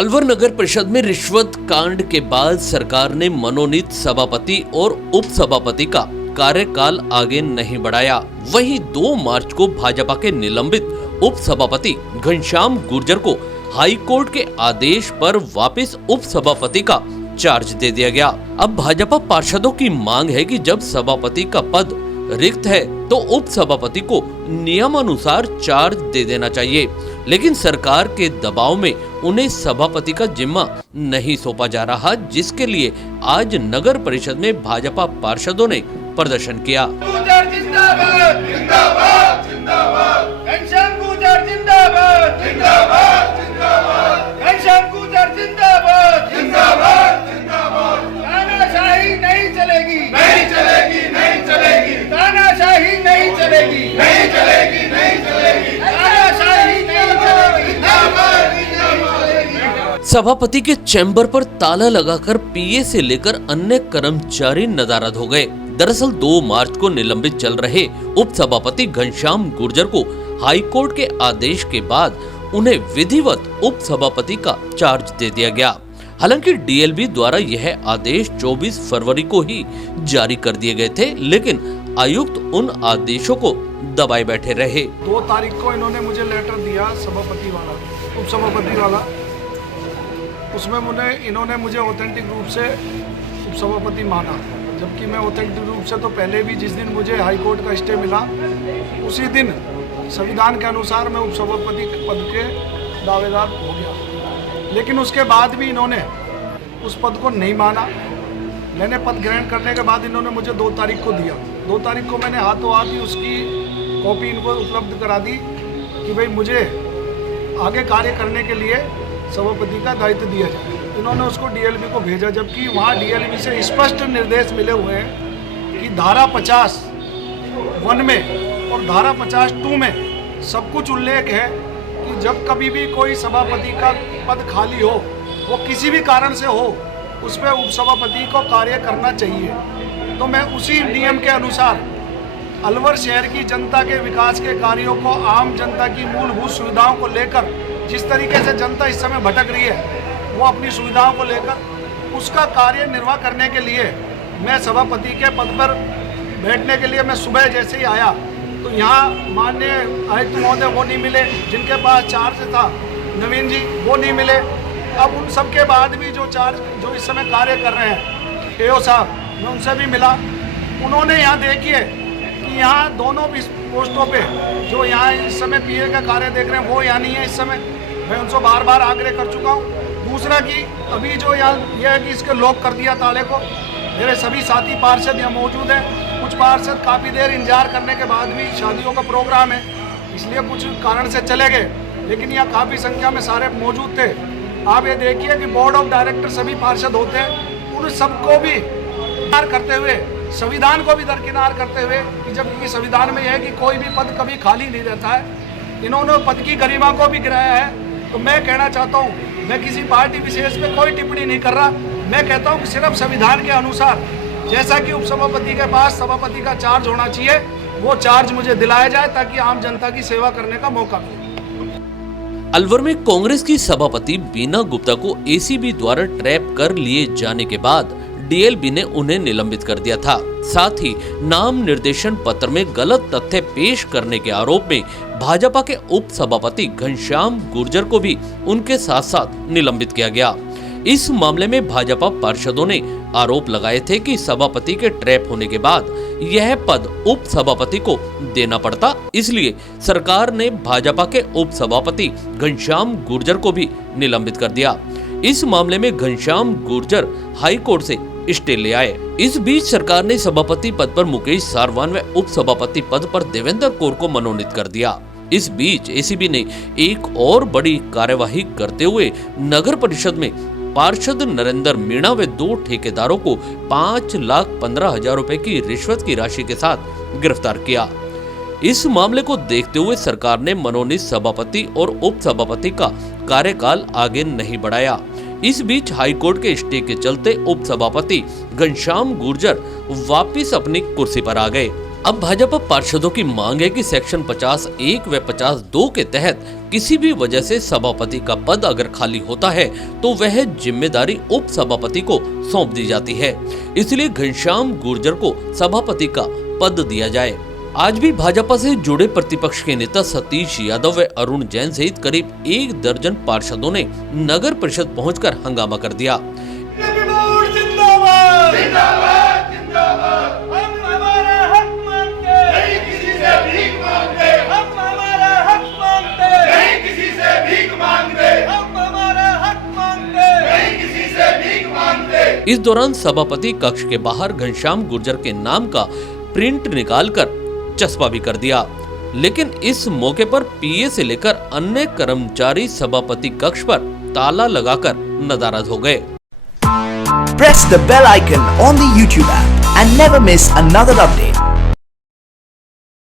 अलवर नगर परिषद में रिश्वत कांड के बाद सरकार ने मनोनीत सभापति और उप सभापति का कार्यकाल आगे नहीं बढ़ाया। वहीं 2 मार्च को भाजपा के निलंबित उप सभापति घनश्याम गुर्जर को हाई कोर्ट के आदेश पर वापस उप सभापति का चार्ज दे दिया गया। अब भाजपा पार्षदों की मांग है कि जब सभापति का पद रिक्त है तो उप सभापति को नियमानुसार चार्ज दे देना चाहिए, लेकिन सरकार के दबाव में उन्हें सभापति का जिम्मा नहीं सौंपा जा रहा, जिसके लिए आज नगर परिषद में भाजपा पार्षदों ने प्रदर्शन किया। गुर्जर जिंदाबाद जिंदाबाद जिंदाबाद, घनश्याम गुर्जर जिंदाबाद जिंदाबाद जिंदाबाद, घनश्याम गुर्जर जिंदाबाद जिंदाबाद जिंदाबाद। तानाशाही नहीं चलेगी नहीं चलेगी नहीं चलेगी, तानाशाही नहीं चलेगी नहीं चलेगी नहीं चलेगी, तानाशाही नहीं चलेगी जिंदाबाद जिंदाबाद। सभापति के चैम्बर पर ताला लगाकर पीए से लेकर अन्य कर्मचारी नदारद हो गए। दरअसल 2 मार्च को निलंबित चल रहे उप सभापति घनश्याम गुर्जर को हाई कोर्ट के आदेश के बाद उन्हें विधिवत उप सभापति का चार्ज दे दिया गया। हालांकि डीएलबी द्वारा यह आदेश 24 फरवरी को ही जारी कर दिए गए थे, लेकिन आयुक्त उन आदेशों को दबाए बैठे रहे। 2 तारीख को इन्होंने मुझे लेटर दिया सभापति वाला, उप सभापति वाला। उसमें इन्होंने मुझे ऑथेंटिक रूप से उप सभापति माना, जबकि मैं ऑथेंटिक रूप से तो पहले भी जिस दिन मुझे हाई कोर्ट का स्टे मिला उसी दिन संविधान के अनुसार मैं उप सभापति पद के दावेदार हो गया। लेकिन उसके बाद भी इन्होंने उस पद को नहीं माना। मैंने पद ग्रहण करने के बाद इन्होंने मुझे 2 तारीख को दिया। 2 तारीख को मैंने हाथों हाथ ही उसकी कॉपी इनको उपलब्ध करा दी कि भाई मुझे आगे कार्य करने के लिए सभापति का दायित्व दिया जाए। इन्होंने उसको डीएलबी को भेजा, जबकि वहाँ डीएलबी से स्पष्ट निर्देश मिले हुए हैं कि धारा 50(1) में और धारा 50(2) में सब कुछ उल्लेख है कि जब कभी भी कोई सभापति का पद खाली हो, वो किसी भी कारण से हो, उस पर उपसभापति को कार्य करना चाहिए। तो मैं उसी नियम के अनुसार अलवर शहर की जनता के विकास के कार्यों को, आम जनता की मूलभूत सुविधाओं को लेकर, जिस तरीके से जनता इस समय भटक रही है, वो अपनी सुविधाओं को लेकर उसका कार्य निर्वाह करने के लिए मैं सभापति के पद पर बैठने के लिए मैं सुबह जैसे ही आया तो यहाँ माननीय आयुक्त महोदय वो नहीं मिले, जिनके पास चार्ज था नवीन जी वो नहीं मिले। अब उन सब के बाद भी जो इस समय कार्य कर रहे हैं एओ साहब, मैं उनसे भी मिला। उन्होंने यहाँ देखिए कि यहाँ दोनों पोस्टों पे जो यहाँ इस समय पीए का कार्य देख रहे हैं वो यहाँ नहीं है इस समय। मैं उनसे बार बार आग्रह कर चुका हूँ। दूसरा कि अभी जो यहाँ यह है कि इसके लॉक कर दिया ताले को। मेरे सभी साथी पार्षद यहाँ मौजूद हैं। कुछ पार्षद काफ़ी देर इंतजार करने के बाद भी, शादियों का प्रोग्राम है इसलिए कुछ कारण से चले गए, लेकिन यहाँ काफ़ी संख्या में सारे मौजूद थे। आप ये देखिए कि बोर्ड ऑफ डायरेक्टर सभी पार्षद होते हैं, उन सबको भी दरकिनार करते हुए, संविधान को भी दरकिनार करते हुए, कि जबकि संविधान में यह है कि कोई भी पद कभी खाली नहीं रहता है, इन्होंने पद की गरिमा को भी गिराया है। तो मैं कहना चाहता हूँ, मैं किसी पार्टी विशेष पे कोई टिप्पणी नहीं कर रहा। मैं कहता हूँ कि सिर्फ संविधान के अनुसार जैसा कि उपसभापति के पास सभापति का चार्ज होना चाहिए, वो चार्ज मुझे दिलाया जाए ताकि आम जनता की सेवा करने का मौका मिले। अलवर में कांग्रेस की सभापति बीना गुप्ता को एसीबी द्वारा ट्रैप कर लिए जाने के बाद डीएलबी ने उन्हें निलंबित कर दिया था। साथ ही नाम निर्देशन पत्र में गलत तथ्य पेश करने के आरोप में भाजपा के उप सभापति घनश्याम गुर्जर को भी उनके साथ साथ निलंबित किया गया। इस मामले में भाजपा पार्षदों ने आरोप लगाए थे कि सभापति के ट्रैप होने के बाद यह पद उप सभापति को देना पड़ता, इसलिए सरकार ने भाजपा के उप सभापति घनश्याम गुर्जर को भी निलंबित कर दिया। इस मामले में घनश्याम गुर्जर हाई कोर्ट से स्टे ले आए। इस बीच सरकार ने सभापति पद पर मुकेश सारवान व उप सभापति पद पर देवेंद्र कौर को मनोनीत कर दिया। इस बीच एसीबी ने एक और बड़ी कार्यवाही करते हुए नगर परिषद में पार्षद नरेंद्र मीणा व 2 ठेकेदारों को 5,15,000 रुपए की रिश्वत की राशि के साथ गिरफ्तार किया। इस मामले को देखते हुए सरकार ने मनोनीत सभापति और उप सभापति का कार्यकाल आगे नहीं बढ़ाया। इस बीच हाईकोर्ट के स्टे के चलते उप सभापति घनश्याम गुर्जर वापिस अपनी कुर्सी पर आ गए। अब भाजपा पार्षदों की मांग है कि सेक्शन 50(1) व 50(2) के तहत किसी भी वजह से सभापति का पद अगर खाली होता है तो वह जिम्मेदारी उप सभापति को सौंप दी जाती है। इसलिए घनश्याम गुर्जर को सभापति का पद दिया जाए। आज भी भाजपा से जुड़े प्रतिपक्ष के नेता सतीश यादव व अरुण जैन सहित करीब 1 दर्जन पार्षदों ने नगर परिषद पहुंचकर हंगामा कर दिया। जिंदाबाद जिंदाबाद जिंदाबाद, हम हमारा हक मांगते नहीं किसी से भीख मांगते, हम हमारा हक मांगते नहीं किसी से भीख मांगते, हम हमारा हक मांगते नहीं किसी से भीख मांगते। इस दौरान सभापति कक्ष के बाहर घनश्याम गुर्जर के नाम का प्रिंट निकालकर चस्पा भी कर दिया। लेकिन इस मौके पर पीए से लेकर अन्य कर्मचारी सभापति कक्ष पर ताला लगाकर नदारद हो गए। Press the bell icon on the YouTube app and never miss another update.